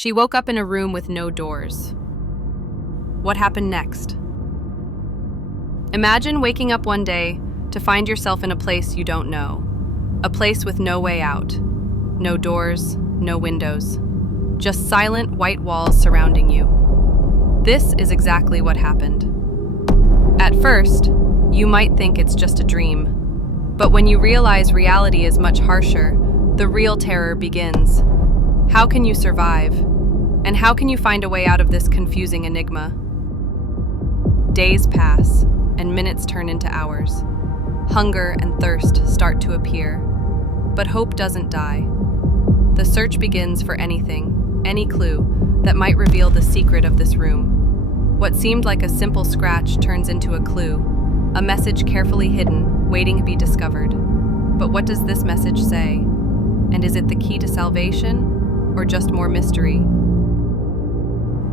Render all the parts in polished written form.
She woke up in a room with no doors. What happened next? Imagine waking up one day to find yourself in a place you don't know. A place with no way out. No doors, no windows. Just silent white walls surrounding you. This is exactly what happened. At first, you might think it's just a dream. But when you realize reality is much harsher, the real terror begins. How can you survive? And how can you find a way out of this confusing enigma? Days pass, and minutes turn into hours. Hunger and thirst start to appear. But hope doesn't die. The search begins for anything, any clue, that might reveal the secret of this room. What seemed like a simple scratch turns into a clue, a message carefully hidden, waiting to be discovered. But what does this message say? And is it the key to salvation, or just more mystery?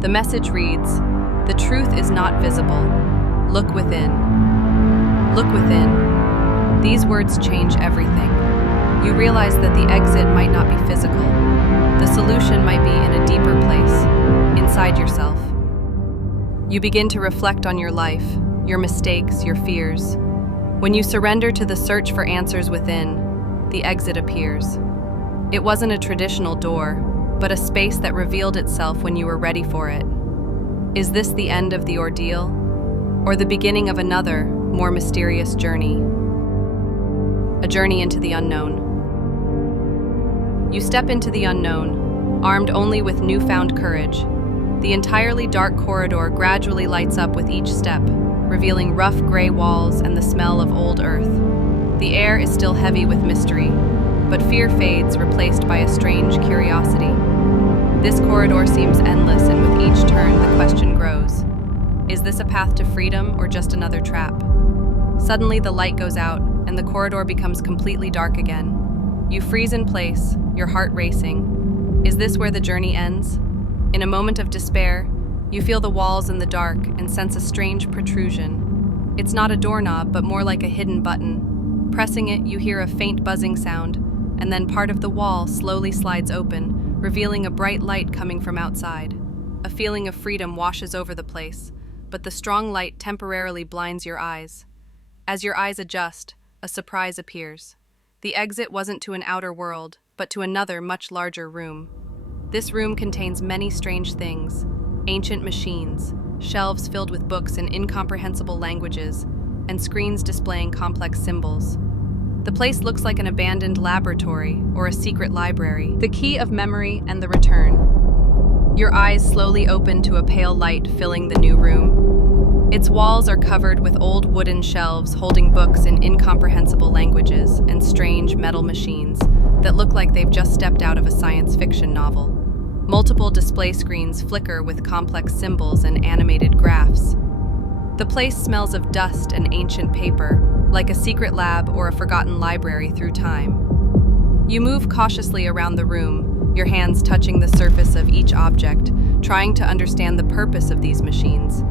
The message reads, "The truth is not visible. Look within." Look within. These words change everything. You realize that the exit might not be physical. The solution might be in a deeper place, inside yourself. You begin to reflect on your life, your mistakes, your fears. When you surrender to the search for answers within, the exit appears. It wasn't a traditional door, but a space that revealed itself when you were ready for it. Is this the end of the ordeal, or the beginning of another, more mysterious journey? A journey into the unknown. You step into the unknown, armed only with newfound courage. The entirely dark corridor gradually lights up with each step, revealing rough gray walls and the smell of old earth. The air is still heavy with mystery, but fear fades, replaced by a strange curiosity. This corridor seems endless, and with each turn, the question grows. Is this a path to freedom or just another trap? Suddenly, the light goes out, and the corridor becomes completely dark again. You freeze in place, your heart racing. Is this where the journey ends? In a moment of despair, you feel the walls in the dark and sense a strange protrusion. It's not a doorknob, but more like a hidden button. Pressing it, you hear a faint buzzing sound, and then part of the wall slowly slides open, revealing a bright light coming from outside. A feeling of freedom washes over the place, but the strong light temporarily blinds your eyes. As your eyes adjust, a surprise appears. The exit wasn't to an outer world, but to another, much larger room. This room contains many strange things: ancient machines, shelves filled with books in incomprehensible languages, and screens displaying complex symbols. The place looks like an abandoned laboratory or a secret library. The key of memory and the return. Your eyes slowly open to a pale light filling the new room. Its walls are covered with old wooden shelves holding books in incomprehensible languages and strange metal machines that look like they've just stepped out of a science fiction novel. Multiple display screens flicker with complex symbols and animated graphs. The place smells of dust and ancient paper, like a secret lab or a forgotten library through time. You move cautiously around the room, your hands touching the surface of each object, trying to understand the purpose of these machines.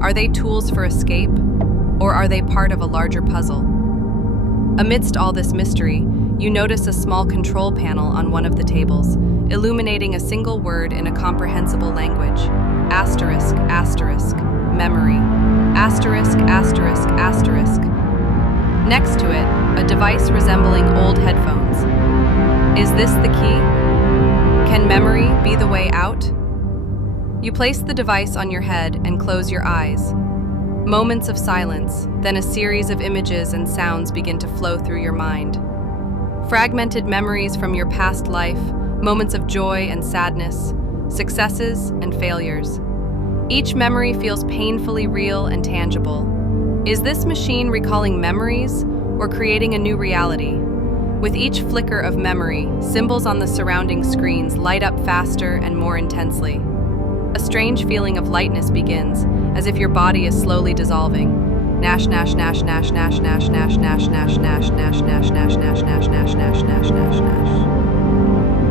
Are they tools for escape, or are they part of a larger puzzle? Amidst all this mystery, you notice a small control panel on one of the tables, illuminating a single word in a comprehensible language. Asterisk, asterisk, memory. Asterisk, asterisk, asterisk. Next to it, a device resembling old headphones. Is this the key? Can memory be the way out? You place the device on your head and close your eyes. Moments of silence, then a series of images and sounds begin to flow through your mind. Fragmented memories from your past life, moments of joy and sadness, successes and failures. Each memory feels painfully real and tangible. Is this machine recalling memories or creating a new reality? With each flicker of memory, symbols on the surrounding screens light up faster and more intensely. A strange feeling of lightness begins, as if your body is slowly dissolving. Nash, nash, nash, nash, nash, nash, nash, nash, nash, nash, nash, nash, nash, nash, nash, nash, nash, nash, nash, nash.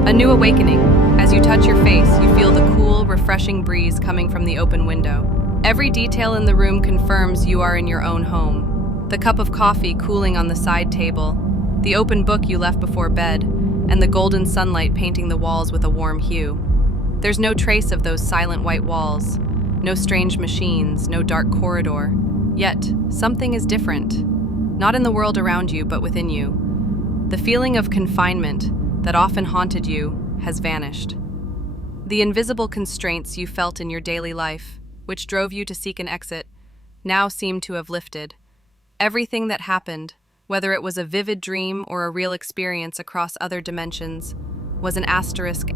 A new awakening. As you touch your face, you feel the cool, refreshing breeze coming from the open window. Every detail in the room confirms you are in your own home. The cup of coffee cooling on the side table, the open book you left before bed, and the golden sunlight painting the walls with a warm hue. There's no trace of those silent white walls, no strange machines, no dark corridor. Yet, something is different. Not in the world around you, but within you. The feeling of confinement that often haunted you has vanished. The invisible constraints you felt in your daily life, which drove you to seek an exit, now seem to have lifted. Everything that happened, whether it was a vivid dream or a real experience across other dimensions, was an asterisk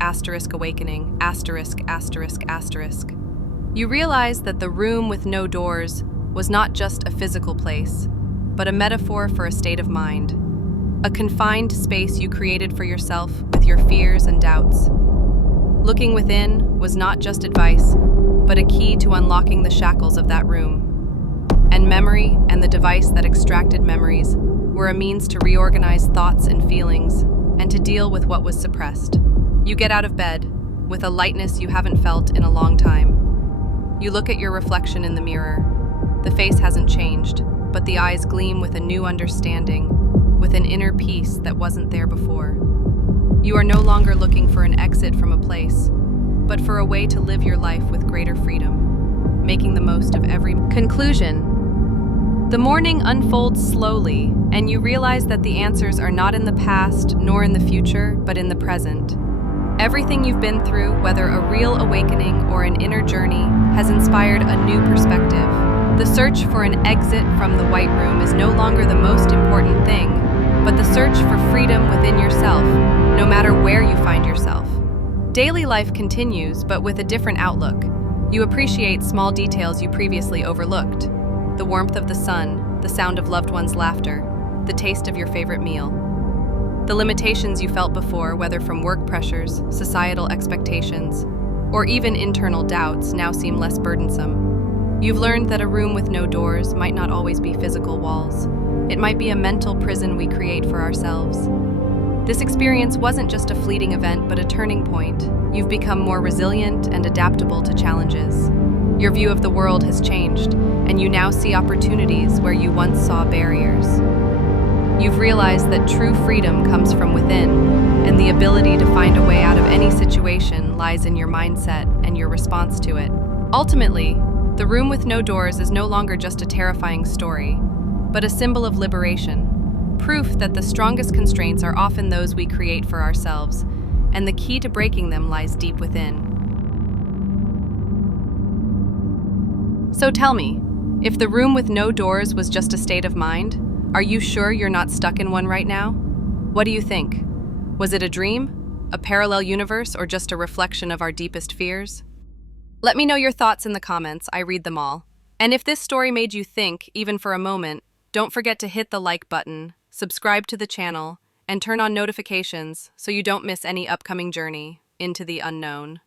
awakening, asterisk. You realize that the room with no doors was not just a physical place, but a metaphor for a state of mind. A confined space you created for yourself with your fears and doubts. Looking within was not just advice, but a key to unlocking the shackles of that room. And memory and the device that extracted memories were a means to reorganize thoughts and feelings and to deal with what was suppressed. You get out of bed with a lightness you haven't felt in a long time. You look at your reflection in the mirror. The face hasn't changed, but the eyes gleam with a new understanding, with an inner peace that wasn't there before. You are no longer looking for an exit from a place, but for a way to live your life with greater freedom, making the most of every conclusion. The morning unfolds slowly, and you realize that the answers are not in the past nor in the future, but in the present. Everything you've been through, whether a real awakening or an inner journey, has inspired a new perspective. The search for an exit from the white room is no longer the most important thing, but the search for freedom within yourself, no matter where you find yourself. Daily life continues, but with a different outlook. You appreciate small details you previously overlooked. The warmth of the sun, the sound of loved ones' laughter, the taste of your favorite meal. The limitations you felt before, whether from work pressures, societal expectations, or even internal doubts, now seem less burdensome. You've learned that a room with no doors might not always be physical walls. It might be a mental prison we create for ourselves. This experience wasn't just a fleeting event, but a turning point. You've become more resilient and adaptable to challenges. Your view of the world has changed, and you now see opportunities where you once saw barriers. You've realized that true freedom comes from within, and the ability to find a way out of any situation lies in your mindset and your response to it. Ultimately, The Room with No Doors is no longer just a terrifying story, but a symbol of liberation, proof that the strongest constraints are often those we create for ourselves, and the key to breaking them lies deep within. So tell me, if the room with no doors was just a state of mind, are you sure you're not stuck in one right now? What do you think? Was it a dream, a parallel universe, or just a reflection of our deepest fears? Let me know your thoughts in the comments. I read them all. And if this story made you think, even for a moment, don't forget to hit the like button, subscribe to the channel, and turn on notifications so you don't miss any upcoming journey into the unknown.